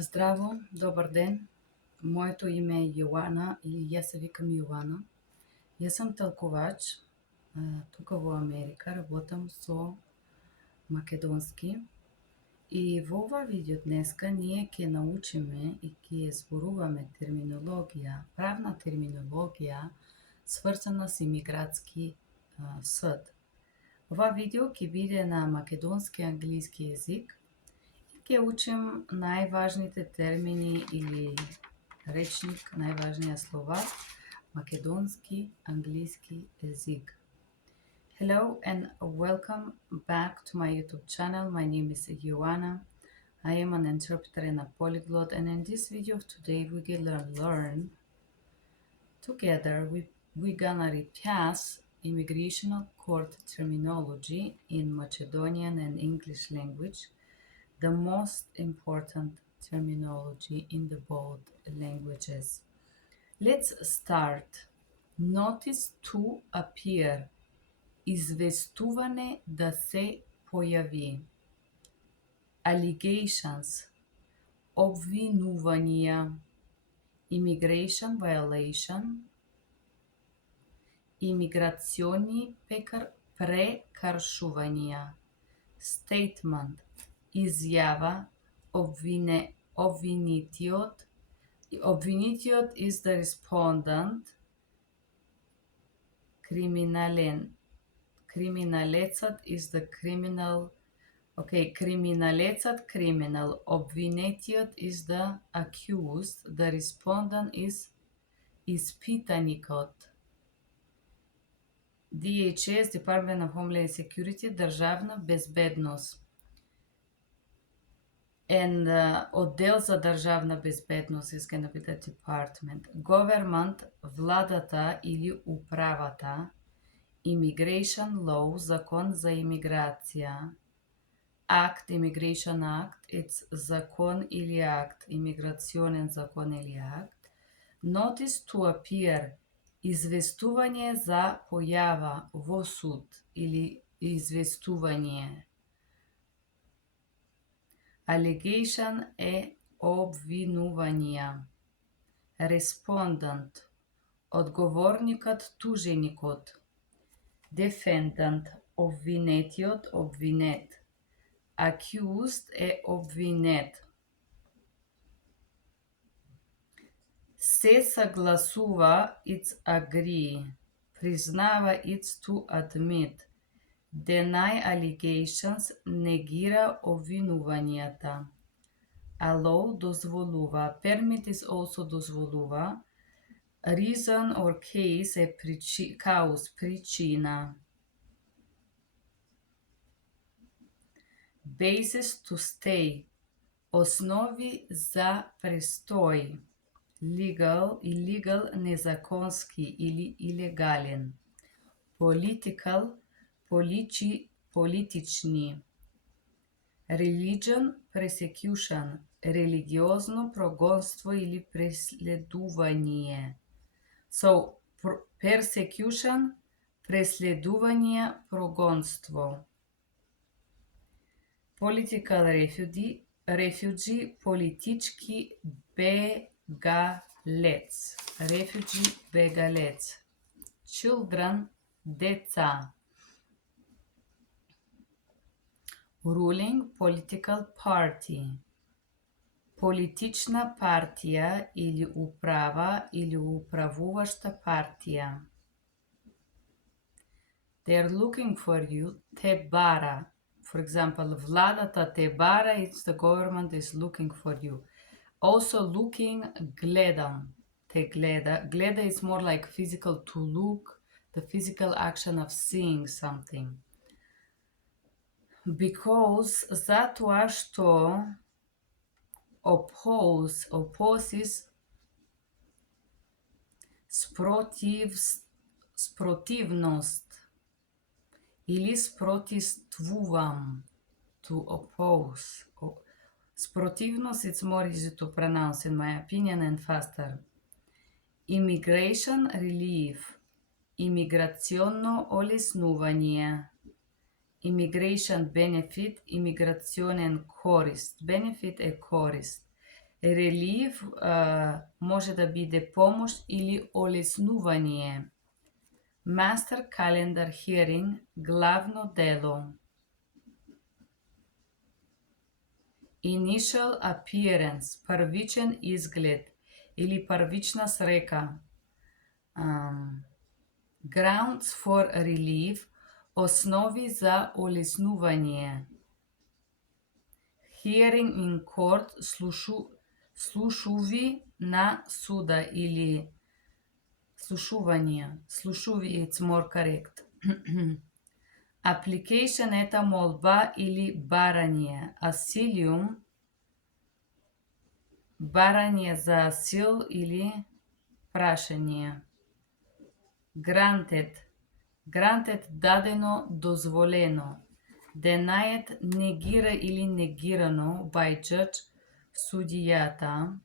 Здраво, добар ден. Моето име е Јоана или јас се викам Јоана. Јас сум телкувач. Тука во Америка работам со македонски. И во ова видео днеска ние ќе научиме и ќе зборуваме терминологија, правна терминологија сврзана со имигратски суд. Ова видео ќе биде на македонски и англиски јазик. Ќе учим најважните термини или речник, најважнија слова, македонски, англиски език. Hello and welcome back to my YouTube channel. My name is Joanna. I am an interpreter and a polyglot, and in this video of today we're gonna learn together. We're gonna repass immigration court terminology in Macedonian and English language. The most important terminology in the both languages. Let's start. Notice to appear. Известување да се појави. Allegations. Обвинувања. Immigration violation. Имиграциони прекршувања. Statement. Изјава, обвинитиот. Обвинитиот is the respondent. Криминалецот is the criminal. Криминалецот, criminal. Обвинетиот is the accused. The respondent is испитаникот. DHS, Department of Homeland Security, државна безбедност. And оддел за државна безбедност is gonna be the department. Government, владата или управата. Immigration law, закон за имиграција. Act, Immigration Act, it's закон или акт, имиграционен закон или акт. Notice to appear, известување за појава во суд или известување. Allegation е обвинувања. Respondent, одговорникот, туженикот. Defendant, обвинетиот, обвинет. Accused е обвинет. Се согласува, it's agree. Признава, it's to admit. Deny allegations, негира обвинувањата. Allow, дозволува. Permit is also дозволува. Reason or case е cause, причина. Basis to stay, основи за престој. Legal, illegal, незаконски или илегален. Political, политични. Religion, persecution, религиозно прогонство или преследување. So, persecution, преследување, прогонство. Political refugee, политички бегалец. Refugee, бегалец. Children, деца. Ruling, political party. Политична партија или управа или управувашта партија. They're looking for you, те бара. For example, владата те бара, it's the government is looking for you. Also looking, гледам, те гледа. Гледа is more like physical, to look, the physical action of seeing something. Because, затоа што oppose is спротивност или спротивствувам, to oppose. Спротивност, it's more easy to pronounce in my opinion and faster. Immigration relief, имиграционно олеснување. Immigration benefit, имиграционен корист. Benefit е корист. Relief може да биде помош или олеснување. Master calendar hearing, главно дело. Initial appearance, првичен изглед или првична срека. Grounds for relief, основи за олеснување. Hearing in court, слушуви на суда или слушување. Слушуви, it's more correct. Application ета молба или барање. Asylum, барање за асил или прашање. Granted, granted дадено, дозволено. Denied, негира или негирано by judge, судијата.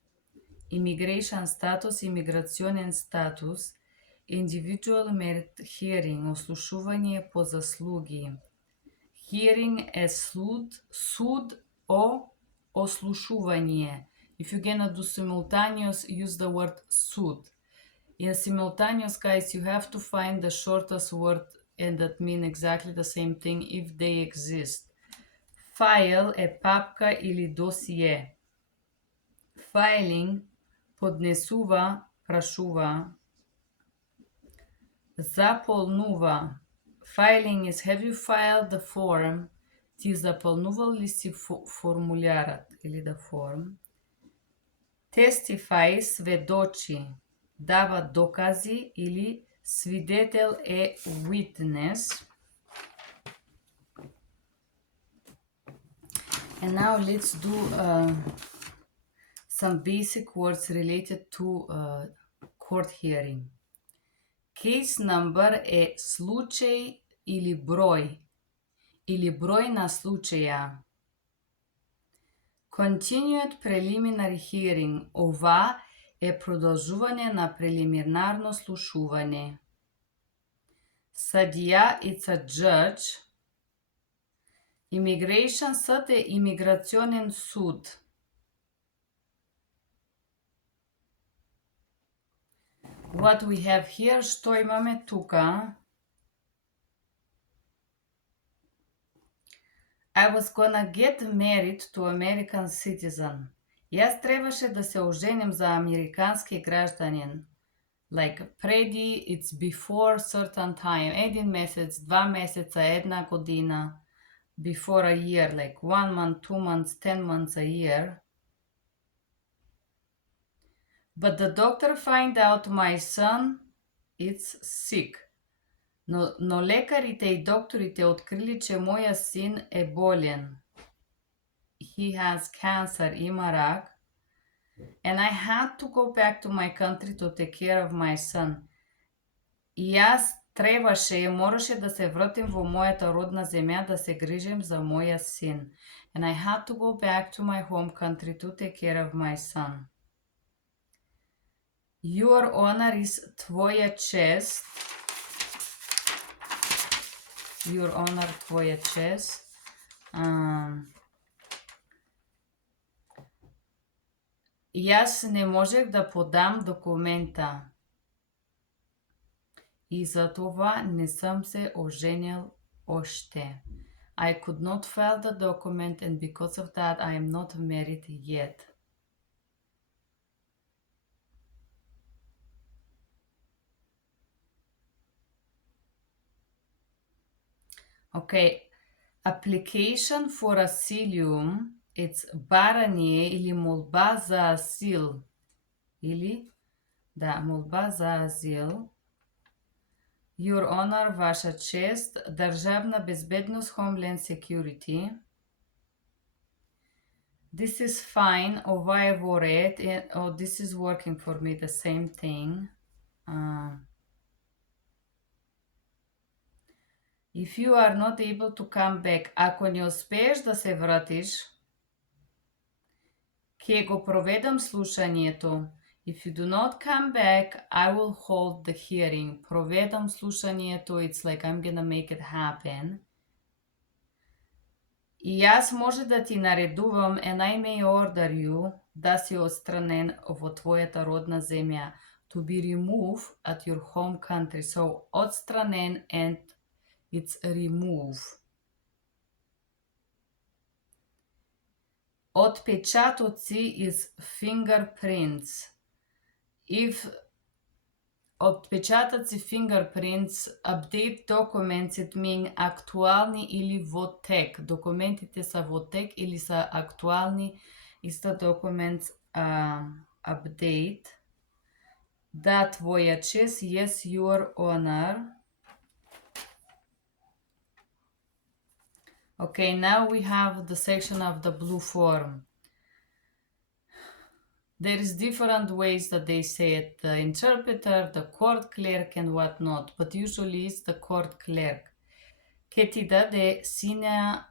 Immigration status, имиграционен статус. Individual merit hearing, ослушување по заслуги. Hearing е суд о ослушување. If you're gonna do simultaneous, use the word суд. In simultaneous, guys, you have to find the shortest word and that mean exactly the same thing if they exist. File е папка или досие. Filing поднесува, прашува. Заполнува. Filing is have you filed the form? Ти заполнувал ли си формулярат или the form? Testify, сведочи. Дава докази или свидетел е witness. And now let's do some basic words related to court hearing. Case number е случај или број на случаја. Continued preliminary hearing, ова е продолжување на прелиминарно слушување. Судија, it's a judge. Immigration суд е имиграционен суд. What we have here, што имаме тука? I was gonna get married to American citizen. Јас требаше да се оженим за американски гражданин. Like преди, it's before certain time. 1 месец, 2 месеца, 1 година. Before a year, like 1 month, 2 months, 10 months, a year. But the doctor find out my son is sick. Но лекарите и докторите открили, че моја син е болен. He has cancer, има рак. And I had to go back to my country to take care of my son. И јас мораше да се вратим во мојата родна земја да се грижим за моја син. And I had to go back to my home country to take care of my son. Your honor is твоја чест. Your honor, твоја чест. Јас не можех да подам документа. И за това не сам се оженил оште. I could not file the document and because of that I am not married yet. Okay, application for asylum, it's барање или молба за асил. Молба за азил. Your honor, ваша чест, државна безбедност, Homeland Security. This is fine, ова е во ред, this is working for me, the same thing. If you are not able to come back, ако не успееш да се вратиш, ќе го проведам слушањето. If you do not come back, I will hold the hearing. Проведам слушањето, it's like I'm gonna make it happen. И јас може да ти наредувам and I may order you да си отстранен во твојата родна земја. To be removed at your home country. So, отстранен and it's remove. Отпечатоци is fingerprints. If отпечатоци fingerprints, update documents, it mean актуални или во тек. Документите са во тек или са актуални. Исто documents update. Да, твоја чест, yes, your honor. Okay, now we have the section of the blue form. There is different ways that they say it, the interpreter, the court clerk and whatnot, but usually it's the court clerk. Ке ти даде сина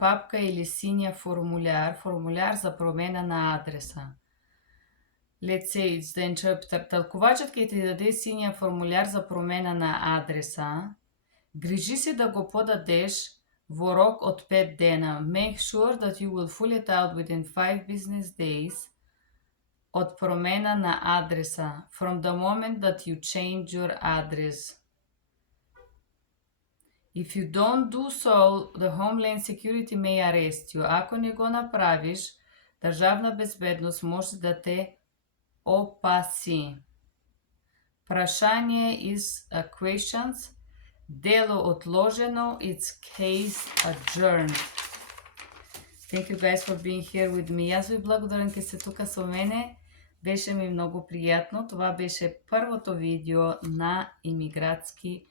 папка или сиња формуляр за промена на адреса. Let's say it's the interpreter. Талкувачот ке ти даде сиња формуляр за промена на адреса. Грижи се да го подадеш во рок од 5 дена. Make sure that you will fill it out within 5 business days од промена на адреса. From the moment that you change your address. If you don't do so, the Homeland Security may arrest you. Ако не го направиш, државна безбедност може да те опаси. Прашање is questions. Дело отложено, it's case adjourned. Thank you guys for being here with me. Јас ви благодарам ке сте тука со мене. Беше ми многу пријатно. Това беше првото видео на имигратски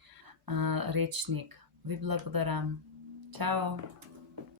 речник. Ви благодарам. Чао!